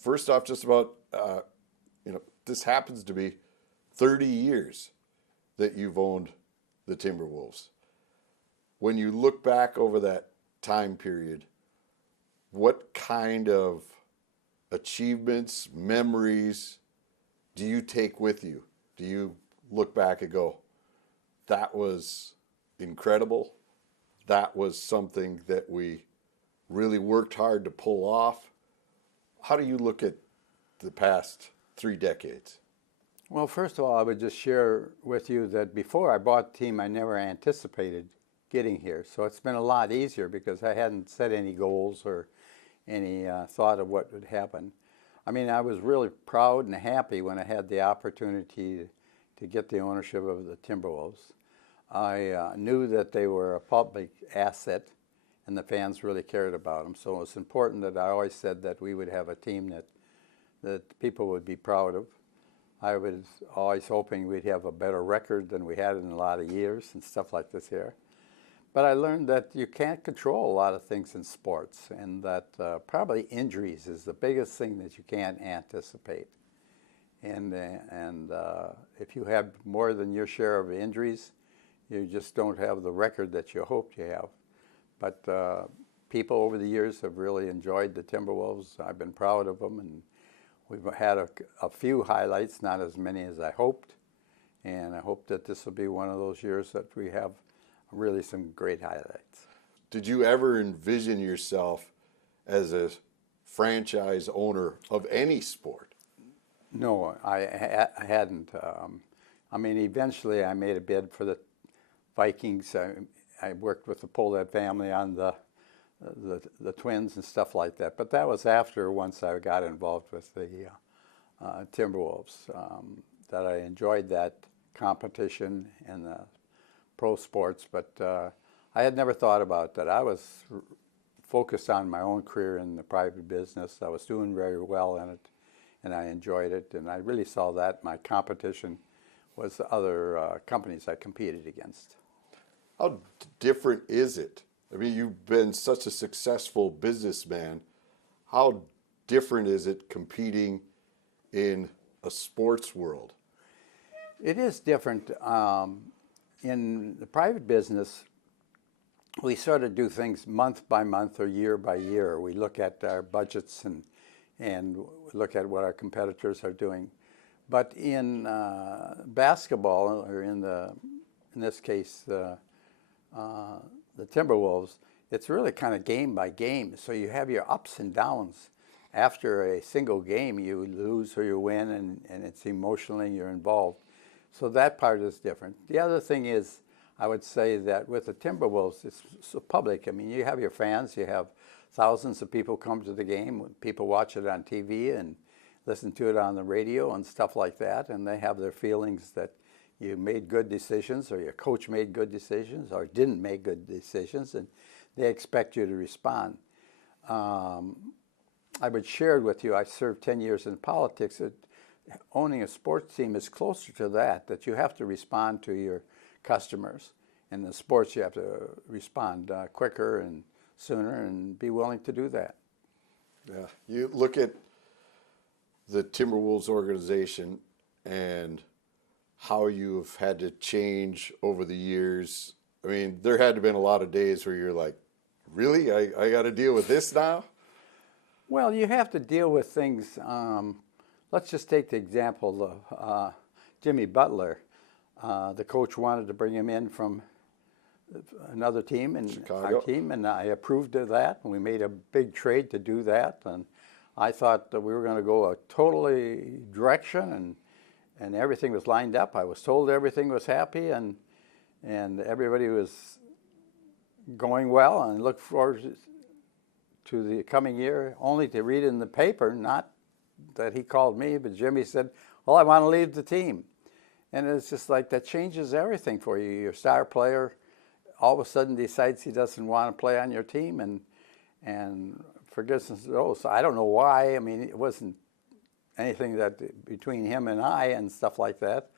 first off, just about, this happens to be 30 years that you've owned the Timberwolves. When you look back over that time period, what kind of achievements, memories do you take with you? Do you look back and go, that was incredible? That was something that we really worked hard to pull off? How do you look at the past 3 decades? Well, first of all, I would just share with you that before I bought the team, I never anticipated getting here. So it's been a lot easier because I hadn't set any goals or any thought of what would happen. I mean, I was really proud and happy when I had the opportunity to get the ownership of the Timberwolves. I knew that they were a public asset and the fans really cared about them. So it's important that I always said that we would have a team that people would be proud of. I was always hoping we'd have a better record than we had in a lot of years and stuff like this here. But I learned that you can't control a lot of things in sports, and that probably injuries is the biggest thing that you can't anticipate. And if you have more than your share of injuries, you just don't have the record that you hoped you have. But people over the years have really enjoyed the Timberwolves. I've been proud of them, and we've had a few highlights, not as many as I hoped. And I hope that this will be one of those years that we have really some great highlights. Did you ever envision yourself as a franchise owner of any sport? No, I hadn't. I mean, eventually I made a bid for the Vikings. I worked with the Pohlad family on the Twins and stuff like that. But that was after, once I got involved with the Timberwolves, that I enjoyed that competition and the pro sports. But I had never thought about that. I was focused on my own career in the private business. I was doing very well in it, and I enjoyed it. And I really saw that my competition was the other companies I competed against. How different is it? I mean, you've been such a successful businessman. How different is it competing in a sports world? It is different. In the private business, we sort of do things month by month or year by year. We look at our budgets and look at what our competitors are doing. But in basketball, or in this case, the Timberwolves, it's really kind of game by game. So you have your ups and downs. After a single game, you lose or you win, and it's emotionally you're involved. So that part is different. The other thing is, I would say that with the Timberwolves, it's so public. I mean, you have your fans, you have thousands of people come to the game, people watch it on TV and listen to it on the radio and stuff like that, and they have their feelings that you made good decisions, or your coach made good decisions, or didn't make good decisions, and they expect you to respond. I would share with you, I served 10 years in politics, that owning a sports team is closer to that you have to respond to your customers. In the sports, you have to respond quicker and sooner and be willing to do that. Yeah, you look at the Timberwolves organization and how you've had to change over the years. I mean, there had to have been a lot of days where you're like, really? I got to deal with this now? Well, you have to deal with things. Let's just take the example of Jimmy Butler. The coach wanted to bring him in from another team, and Chicago. our team, and I approved of that, and we made a big trade to do that. And I thought that we were going to go a totally direction, and everything was lined up. I was told everything was happy, and everybody was going well, and looked forward to the coming year, only to read in the paper, not that he called me, but Jimmy said, well, I want to leave the team. And it's just like, that changes everything for you. Your star player all of a sudden decides he doesn't want to play on your team, and for goodness knows, I don't know why. I mean, it wasn't anything that between him and I and stuff like that,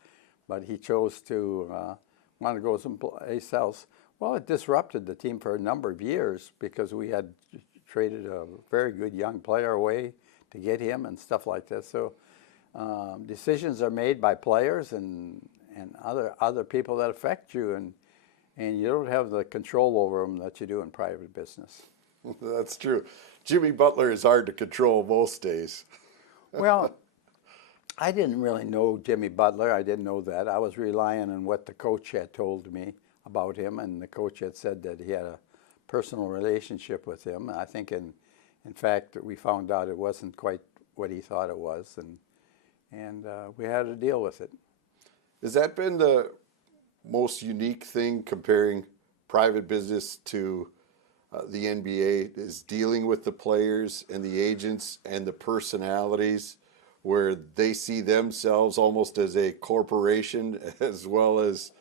but he chose to want to go someplace else. Well, it disrupted the team for a number of years because we had traded a very good young player away to get him and stuff like that. So decisions are made by players and other people that affect you, and you don't have the control over them that you do in private business. That's true. Jimmy Butler is hard to control most days. Well, I didn't really know Jimmy Butler. I didn't know that. I was relying on what the coach had told me about him, and the coach had said that he had a personal relationship with him. I think, in fact, we found out it wasn't quite what he thought it was, and we had to deal with it. Has that been the most unique thing comparing private business to the NBA, is dealing with the players and the agents and the personalities, where they see themselves almost as a corporation as well as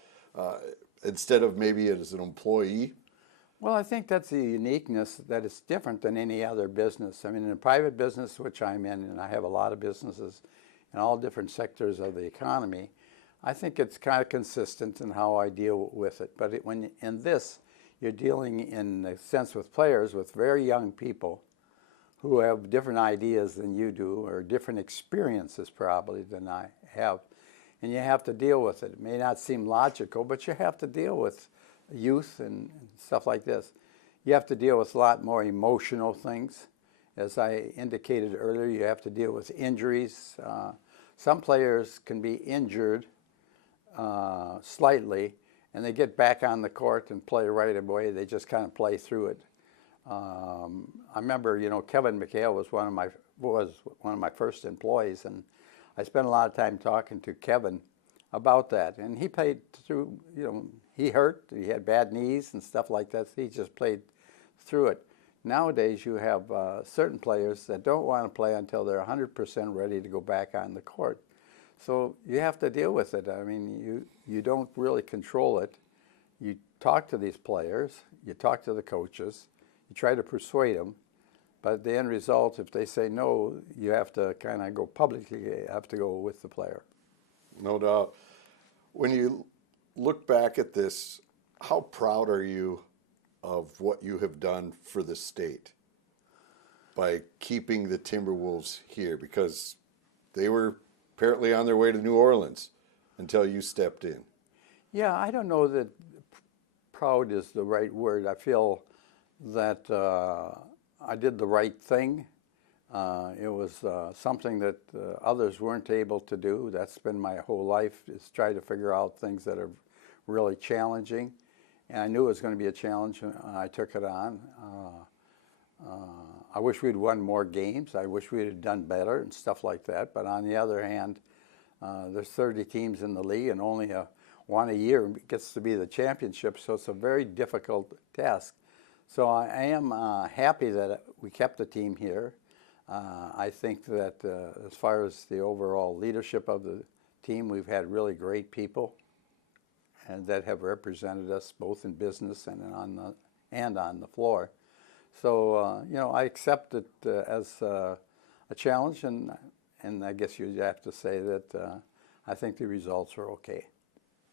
instead of maybe as an employee? Well, I think that's the uniqueness, that it's different than any other business. I mean, in a private business, which I'm in, and I have a lot of businesses in all different sectors of the economy, I think it's kind of consistent in how I deal with it. But when in this, you're dealing in a sense with players, with very young people who have different ideas than you do, or different experiences probably than I have. And you have to deal with it. It may not seem logical, but you have to deal with youth and stuff like this. You have to deal with a lot more emotional things. As I indicated earlier, you have to deal with injuries. Some players can be injured slightly, and they get back on the court and play right away. They just kind of play through it. I remember, Kevin McHale was one of my first employees, and I spent a lot of time talking to Kevin about that. And he played through, he hurt, he had bad knees and stuff like that. So he just played through it. Nowadays, you have certain players that don't want to play until they're 100% ready to go back on the court. So you have to deal with it. I mean, you don't really control it. You talk to these players, you talk to the coaches, you try to persuade them, but at the end result, if they say no, you have to kind of go publicly, you have to go with the player. No doubt. When you look back at this, how proud are you of what you have done for the state by keeping the Timberwolves here? Because they were apparently on their way to New Orleans until you stepped in. Yeah, I don't know that proud is the right word. I feel that I did the right thing. It was something that others weren't able to do. That's been my whole life, is try to figure out things that are really challenging. And I knew it was going to be a challenge, and I took it on. I wish we'd won more games. I wish we'd have done better and stuff like that. But on the other hand, there's 30 teams in the league, and only one a year gets to be the championship. So it's a very difficult task. So I am happy that we kept the team here. I think that as far as the overall leadership of the team, we've had really great people, and that have represented us both in business and on the floor. So I accept it as a challenge, and I guess you'd have to say that I think the results are okay.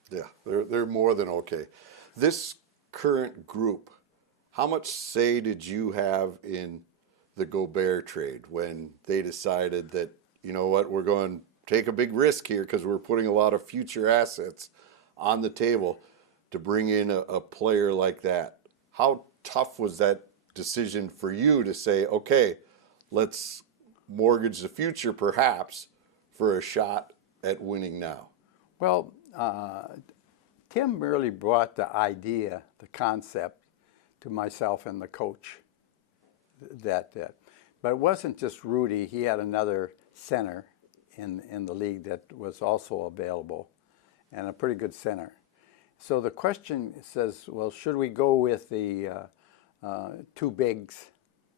Yeah, they're more than okay. This current group, how much say did you have in the Gobert trade when they decided that, you know what, we're going to take a big risk here because we're putting a lot of future assets on the table to bring in a player like that? How tough was that decision for you to say, okay, let's mortgage the future perhaps for a shot at winning now? Well, Tim really brought the idea, the concept, to myself and the coach. But it wasn't just Rudy. He had another center in the league that was also available, and a pretty good center. So the question says, well, should we go with the two bigs,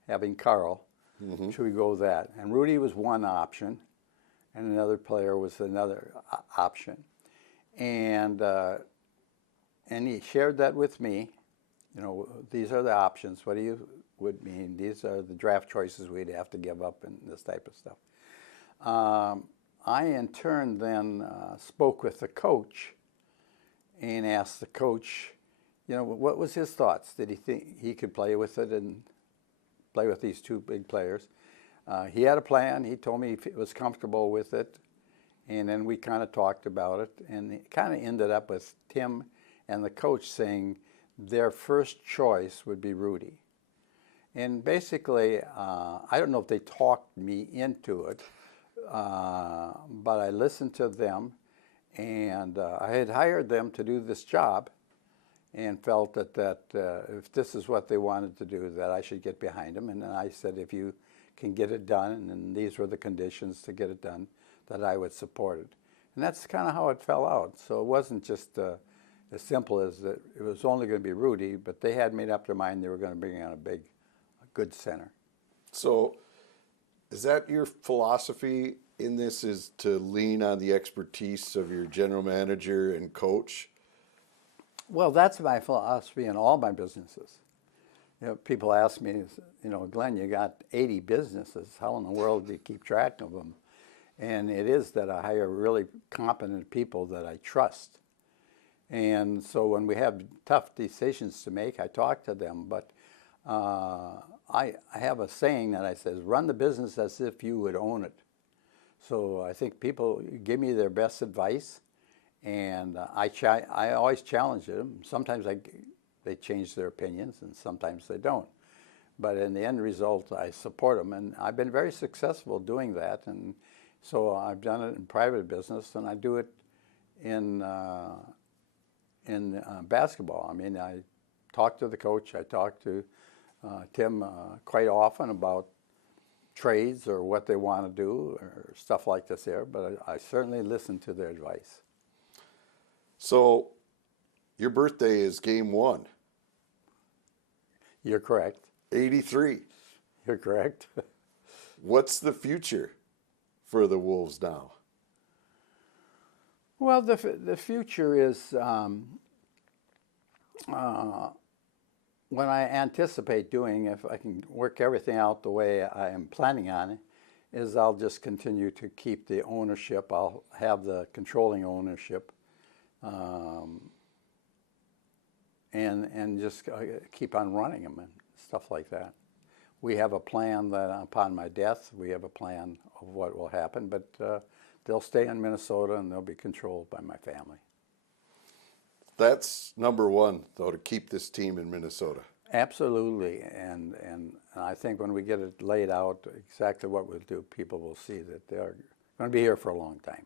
having Carl? Mm-hmm. Should we go with that? And Rudy was one option, and another player was another option. And he shared that with me. These are the options. What do you would mean? These are the draft choices we'd have to give up and this type of stuff. I, in turn, then spoke with the coach and asked the coach, what was his thoughts? Did he think he could play with it and play with these two big players? he had a plan. He told me he was comfortable with it. And then we kind of talked about it. And it kind of ended up with Tim and the coach saying their first choice would be Rudy. And basically, I don't know if they talked me into it, but I listened to them. And I had hired them to do this job and felt that if this is what they wanted to do, that I should get behind them. And then I said, if you can get it done, and these were the conditions to get it done, that I would support it. And that's kind of how it fell out. So it wasn't just as simple as that it was only going to be Rudy, but they had made up their mind they were going to bring on a good center. So is that your philosophy in this, is to lean on the expertise of your general manager and coach? Well, that's my philosophy in all my businesses. People ask me, Glenn, you got 80 businesses. How in the world do you keep track of them? And it is that I hire really competent people that I trust. And so when we have tough decisions to make, I talk to them. But I have a saying that I says, run the business as if you would own it. So I think people give me their best advice, and I always challenge them. Sometimes they change their opinions, and sometimes they don't. But in the end result, I support them, and I've been very successful doing that. And so I've done it in private business, and I do it in basketball. I mean, I talk to the coach. I talk to Tim quite often about trades or what they want to do or stuff like this here, but I certainly listen to their advice. So your birthday is game 1. You're correct. 83. You're correct. What's the future for the Wolves now? Well, the future is what I anticipate doing, if I can work everything out the way I am planning on it, is I'll just continue to keep the ownership. I'll have the controlling ownership, and just keep on running them and stuff like that. We have a plan that upon my death, we have a plan of what will happen, but they'll stay in Minnesota and they'll be controlled by my family. That's number one, though, to keep this team in Minnesota. Absolutely, and I think when we get it laid out exactly what we'll do, people will see that they're going to be here for a long time.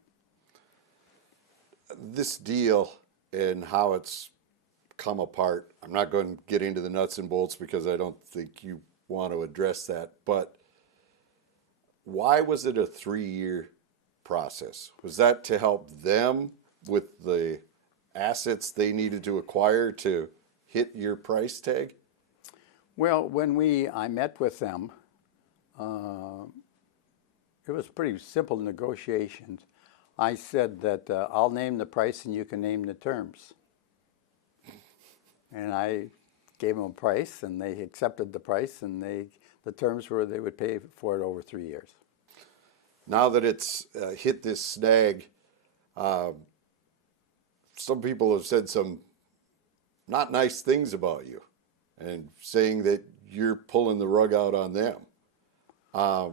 This deal and how it's come apart, I'm not going to get into the nuts and bolts because I don't think you want to address that, but why was it a 3-year process? Was that to help them with the assets they needed to acquire to hit your price tag? Well, when I met with them, it was pretty simple negotiations. I said that I'll name the price and you can name the terms. And I gave them a price, and they accepted the price, and the terms were they would pay for it over 3 years. Now that it's hit this snag, some people have said some not nice things about you and saying that you're pulling the rug out on them. I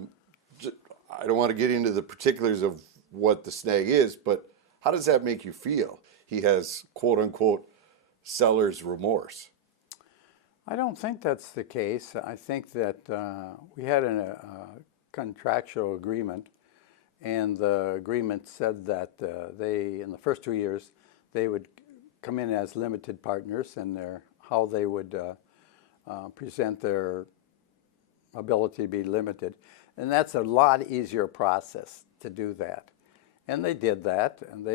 don't want to get into the particulars of what the snag is, but how does that make you feel? He has, quote unquote, seller's remorse. I don't think that's the case. I think that we had a contractual agreement, and the agreement said that they, in the first 2 years, they would come in as limited partners, and how they would present their ability to be limited. And that's a lot easier process to do that. And they did that, and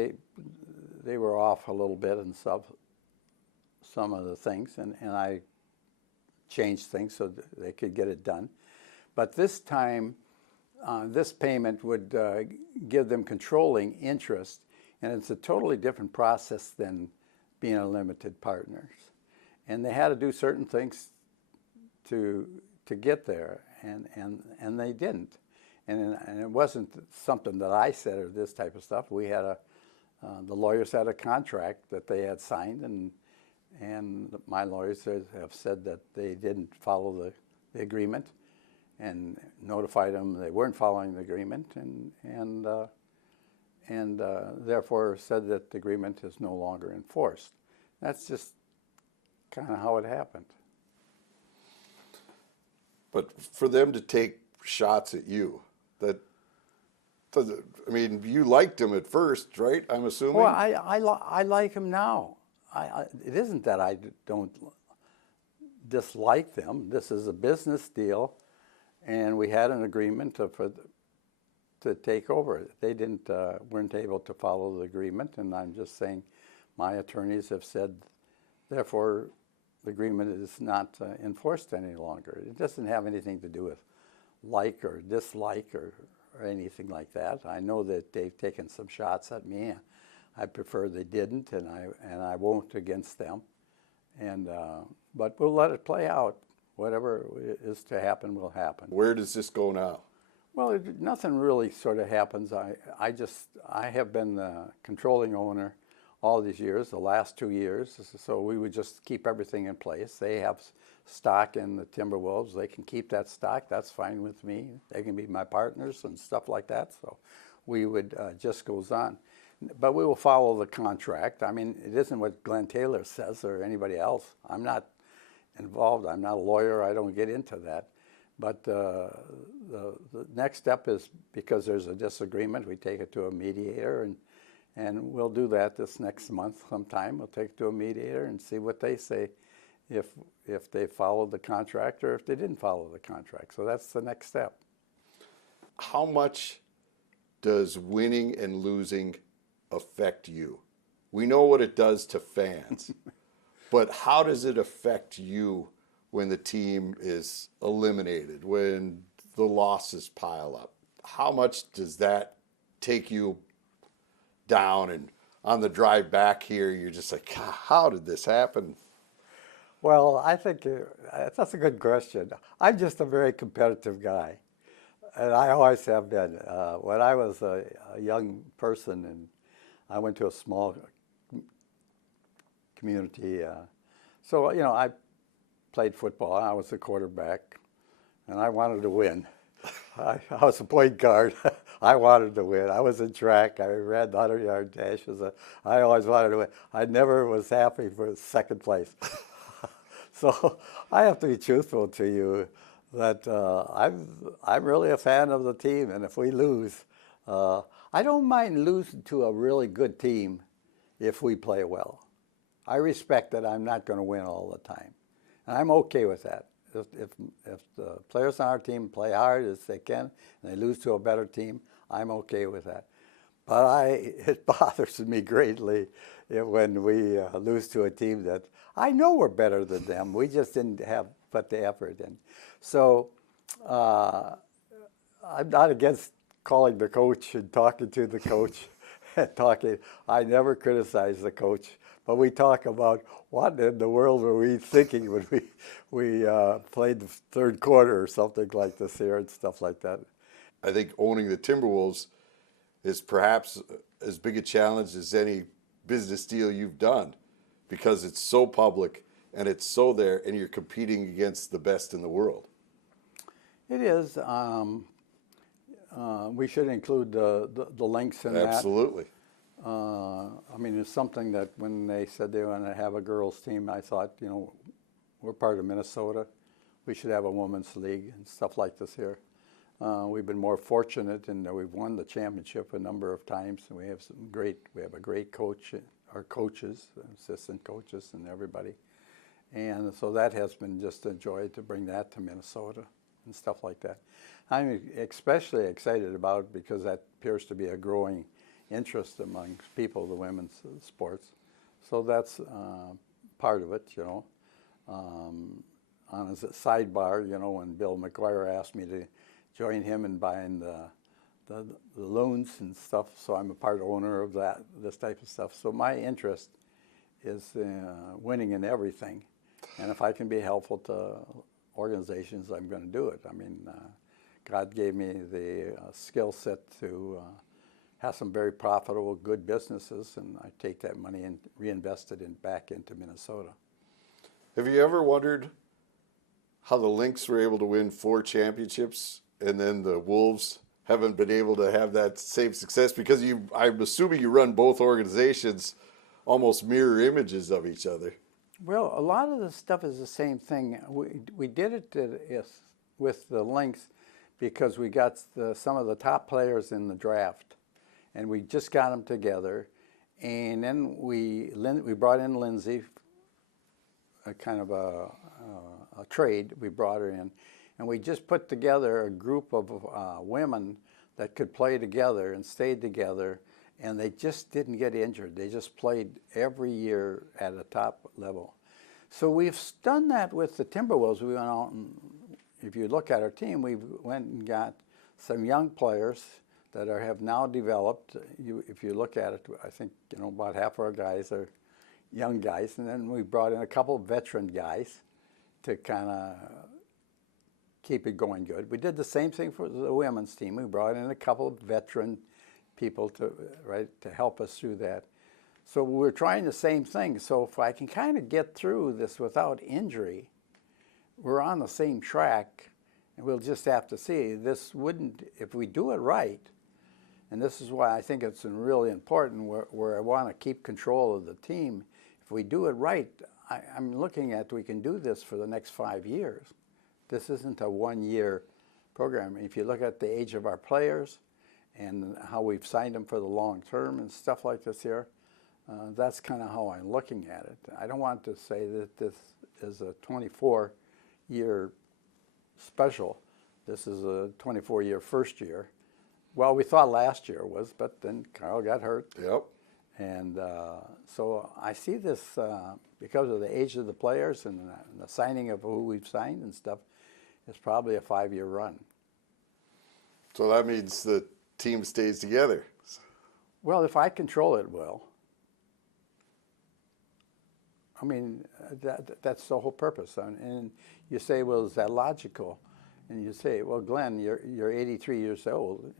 they were off a little bit in some of the things, and I changed things so that they could get it done. But this time, this payment would give them controlling interest, and it's a totally different process than being a limited partners. And they had to do certain things to get there, and they didn't. And it wasn't something that I said or this type of stuff. We had the lawyers had a contract that they had signed, and my lawyers have said that they didn't follow the agreement, and notified them they weren't following the agreement, and therefore said that the agreement is no longer enforced. That's just kind of how it happened. But for them to take shots at you, that doesn't, I mean, you liked him at first, right? I'm assuming. Well, I like him now. It isn't that I don't dislike them. This is a business deal, and we had an agreement to take over. They weren't able to follow the agreement, and I'm just saying my attorneys have said, therefore, the agreement is not enforced any longer. It doesn't have anything to do with like or dislike or anything like that. I know that they've taken some shots at me. I prefer they didn't, and I won't against them. But we'll let it play out. Whatever is to happen will happen. Where does this go now? Well, nothing really sort of happens. I have been the controlling owner all these years, the last 2 years, so we would just keep everything in place. They have stock in the Timberwolves. They can keep that stock. That's fine with me. They can be my partners and stuff like that. So we would just goes on. But we will follow the contract. I mean, it isn't what Glen Taylor says or anybody else. I'm not involved. I'm not a lawyer. I don't get into that. But the next step is, because there's a disagreement, we take it to a mediator, and we'll do that this next month sometime. We'll take it to a mediator and see what they say, if they followed the contract or if they didn't follow the contract. So that's the next step. How much does winning and losing affect you? We know what it does to fans, but how does it affect you when the team is eliminated, when the losses pile up? How much does that take you down, and on the drive back here, you're just like, how did this happen? Well, I think that's a good question. I'm just a very competitive guy, and I always have been. When I was a young person, and I went to a small community, so I played football. I was a quarterback, and I wanted to win. I was a point guard. I wanted to win. I was in track. I ran the 100-yard dash. I always wanted to win. I never was happy for second place. So I have to be truthful to you that I'm really a fan of the team, and if we lose, I don't mind losing to a really good team if we play well. I respect that I'm not going to win all the time, and I'm okay with that. If the players on our team play hard as they can and they lose to a better team, I'm okay with that. But it bothers me greatly when we lose to a team that I know we're better than them. We just didn't put the effort in. So I'm not against calling the coach and talking to the coach and talking. I never criticize the coach, but we talk about what in the world were we thinking when we played the third quarter or something like this here and stuff like that. I think owning the Timberwolves is perhaps as big a challenge as any business deal you've done, because it's so public and it's so there, and you're competing against the best in the world. It is. We should include the Lynx in that. Absolutely. I mean, it's something that when they said they were going to have a girls' team, I thought, we're part of Minnesota. We should have a women's league and stuff like this here. We've been more fortunate in that we've won the championship a number of times, and we have a great coach, our coaches, assistant coaches, and everybody. And so that has been just a joy to bring that to Minnesota and stuff like that. I'm especially excited about it because that appears to be a growing interest among people, the women's sports. So that's part of it, On a sidebar, when Bill McGuire asked me to join him in buying the loons and stuff, so I'm a part owner of this type of stuff. So my interest is winning in everything, and if I can be helpful to organizations, I'm going to do it. I mean, God gave me the skill set to have some very profitable, good businesses, and I take that money and reinvest it back into Minnesota. Have you ever wondered how the Lynx were able to win 4 championships and then the Wolves haven't been able to have that same success? Because I'm assuming you run both organizations almost mirror images of each other. Well, a lot of the stuff is the same thing. We did it with the Lynx because we got some of the top players in the draft, and we just got them together. And then we brought in Lindsay, a kind of a trade. We brought her in, and we just put together a group of women that could play together and stayed together, and they just didn't get injured. They just played every year at a top level. So we've done that with the Timberwolves. We went out and, if you look at our team, we went and got some young players that have now developed. If you look at it, I think about half our guys are young guys, and then we brought in a couple of veteran guys to kind of keep it going good. We did the same thing for the women's team. We brought in a couple of veteran people to help us through that. So we're trying the same thing. So if I can kind of get through this without injury, we're on the same track, and we'll just have to see. This wouldn't, if we do it right, and this is why I think it's really important, where I want to keep control of the team. If we do it right, I'm looking at we can do this for the next 5 years. This isn't a one-year program. If you look at the age of our players and how we've signed them for the long term and stuff like this here, that's kind of how I'm looking at it. I don't want to say that this is a 24-year special. This is a 24-year first year. Well, we thought last year was, but then Carl got hurt. Yep. And so I see this because of the age of the players and the signing of who we've signed and stuff, it's probably a 5-year run. So that means the team stays together. Well, if I control it well. I mean, that's the whole purpose. And you say, well, is that logical? And you say, well, Glenn, you're 83 years old.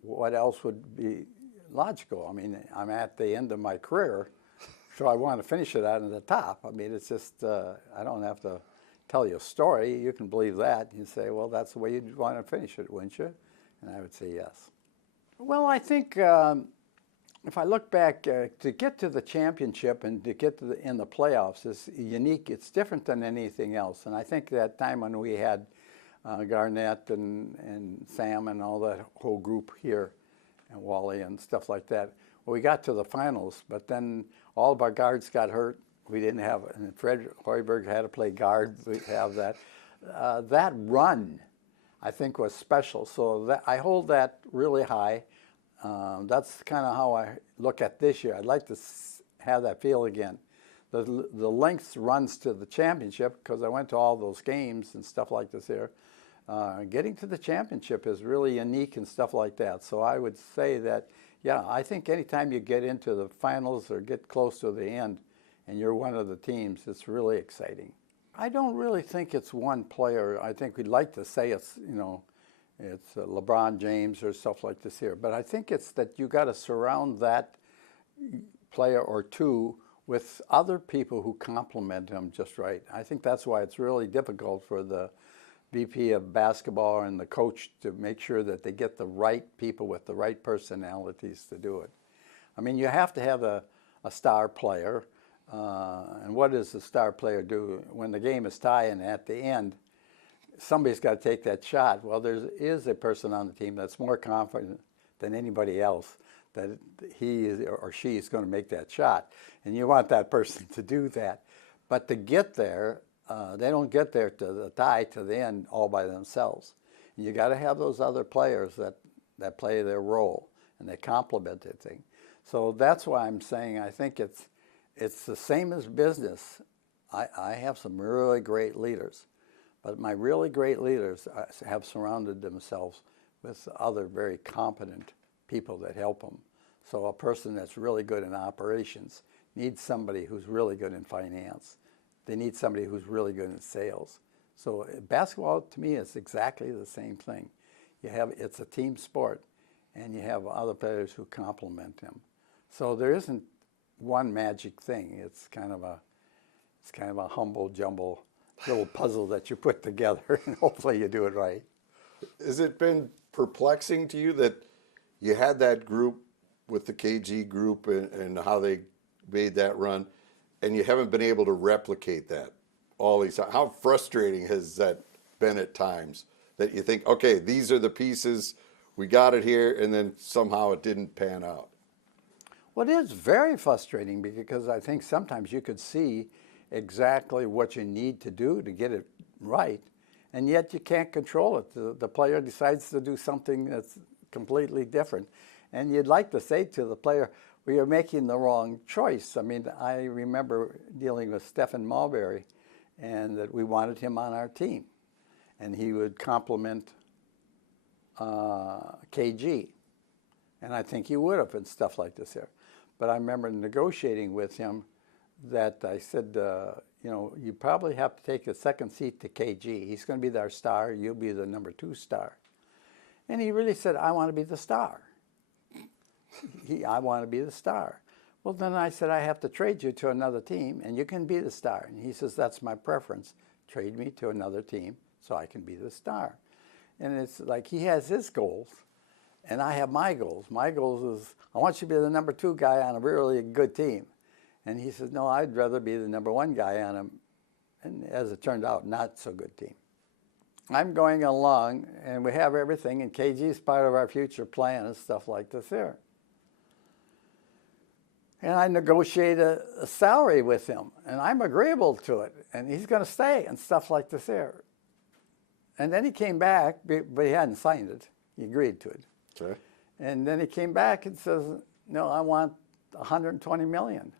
What else would be logical? I mean, I'm at the end of my career, so I want to finish it out at the top. I mean, it's just, I don't have to tell you a story. You can believe that. You say, well, that's the way you'd want to finish it, wouldn't you? And I would say yes. Well, I think if I look back, to get to the championship and to get to in the playoffs is unique. It's different than anything else. And I think that time when we had Garnett and Sam and all that whole group here, and Wally and stuff like that, well, we got to the finals, but then all of our guards got hurt. We didn't have, and Fred Hoiberg had to play guard. We have that. That run, I think, was special. So that, I hold that really high. That's kind of how I look at this year. I'd like to have that feel again. The length runs to the championship because I went to all those games and stuff like this here. Getting to the championship is really unique and stuff like that. So I would say that, yeah, I think anytime you get into the finals or get close to the end and you're one of the teams, it's really exciting. I don't really think it's one player. I think we'd like to say it's, it's LeBron James or stuff like this here. But I think it's that you got to surround that player or two with other people who complement him just right. I think that's why it's really difficult for the VP of basketball and the coach to make sure that they get the right people with the right personalities to do it. I mean, you have to have a star player. And what does the star player do? When the game is tying at the end, somebody's got to take that shot. Well, there is a person on the team that's more confident than anybody else that he or she is going to make that shot. And you want that person to do that. But to get there, they don't get there to the tie to the end all by themselves. And you got to have those other players that play their role and they complement the thing. So that's why I'm saying I think it's the same as business. I have some really great leaders, but my really great leaders have surrounded themselves with other very competent people that help them. So a person that's really good in operations needs somebody who's really good in finance. They need somebody who's really good in sales. So basketball, to me, is exactly the same thing. It's a team sport, and you have other players who complement them. So there isn't one magic thing. It's kind of a humble jumble little puzzle that you put together, and hopefully you do it right. Has it been perplexing to you that you had that group with the KG group and how they made that run, and you haven't been able to replicate that all these times? How frustrating has that been at times that you think, okay, these are the pieces, we got it here, and then somehow it didn't pan out? Well, it is very frustrating because I think sometimes you could see exactly what you need to do to get it right, and yet you can't control it. The player decides to do something that's completely different. And you'd like to say to the player, well, you're making the wrong choice. I mean, I remember dealing with Stephen Mulberry, and that we wanted him on our team. And he would compliment KG. And I think he would have and stuff like this here. But I remember negotiating with him that I said, you know, you probably have to take a second seat to KG. He's going to be our star. You'll be the number 2 star. And he really said, I want to be the star. I want to be the star. Well, then I said, I have to trade you to another team, and you can be the star. And he says, that's my preference. Trade me to another team so I can be the star. And it's like he has his goals, and I have my goals. My goals is, I want you to be the number 2 guy on a really good team. And he says, no, I'd rather be the number 1 guy on a, and as it turned out, not so good team. I'm going along, and we have everything, and KG is part of our future plan and stuff like this here. And I negotiate a salary with him, and I'm agreeable to it, and he's going to stay and stuff like this here. And then he came back, but he hadn't signed it. He agreed to it. Okay. And then he came back and says, no, I want $120 million.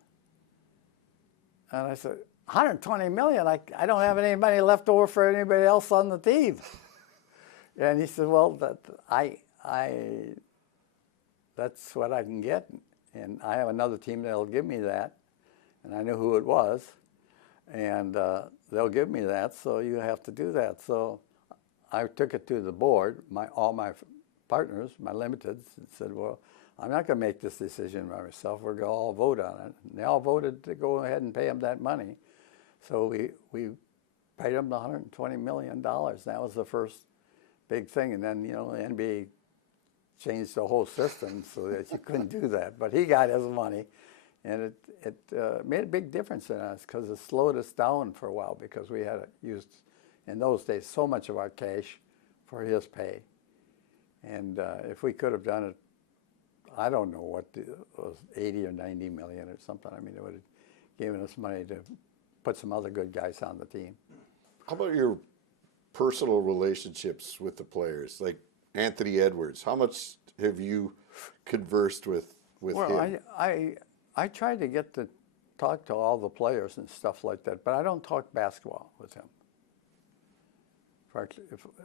And I said, $120 million? I don't have any money left over for anybody else on the team. And he said, well, that's what I can get. And I have another team that'll give me that. And I knew who it was. And they'll give me that, so you have to do that. So I took it to the board, all my partners, my limiteds, and said, well, I'm not going to make this decision by myself. We're going to all vote on it. And they all voted to go ahead and pay him that money. So we paid him the $120 million. That was the first big thing. And then, you know, the NBA changed the whole system so that you couldn't do that. But he got his money. And it made a big difference in us because it slowed us down for a while because we had used, in those days, so much of our cash for his pay. And if we could have done it, I don't know what it was, 80 or 90 million or something. I mean, it would have given us money to put some other good guys on the team. How about your personal relationships with the players, like Anthony Edwards? How much have you conversed with him? I try to get to talk to all the players and stuff like that, but I don't talk basketball with him. In fact,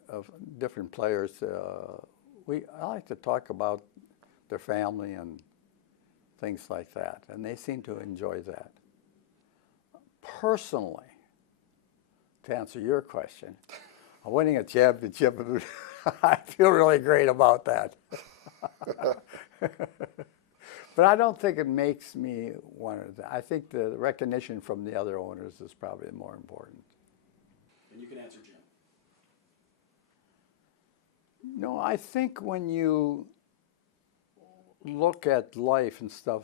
of different players, I like to talk about their family and things like that, and they seem to enjoy that. Personally, to answer your question, winning a championship, I feel really great about that. But I don't think it makes me one of the. I think the recognition from the other owners is probably more important. And you can answer Jim. No, I think when you look at life and stuff,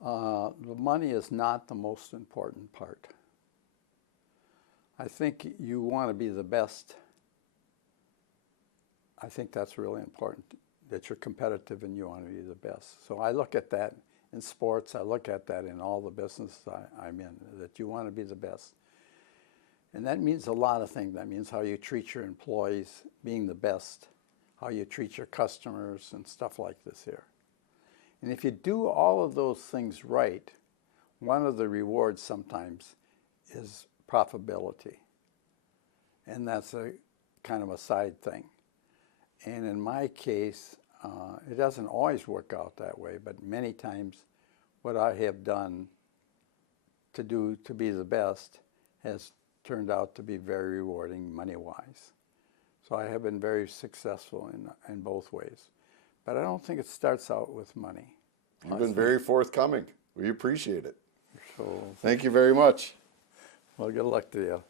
the money is not the most important part. I think you want to be the best. I think that's really important, that you're competitive and you want to be the best. So I look at that in sports. I look at that in all the business I'm in, that you want to be the best. And that means a lot of things. That means how you treat your employees, being the best, how you treat your customers and stuff like this here. And if you do all of those things right, one of the rewards sometimes is profitability. And that's a kind of a side thing. And in my case, it doesn't always work out that way, but many times what I have done to be the best has turned out to be very rewarding money-wise. So I have been very successful in both ways. But I don't think it starts out with money. You've been very forthcoming. We appreciate it. So thank you very much. Well, good luck to you.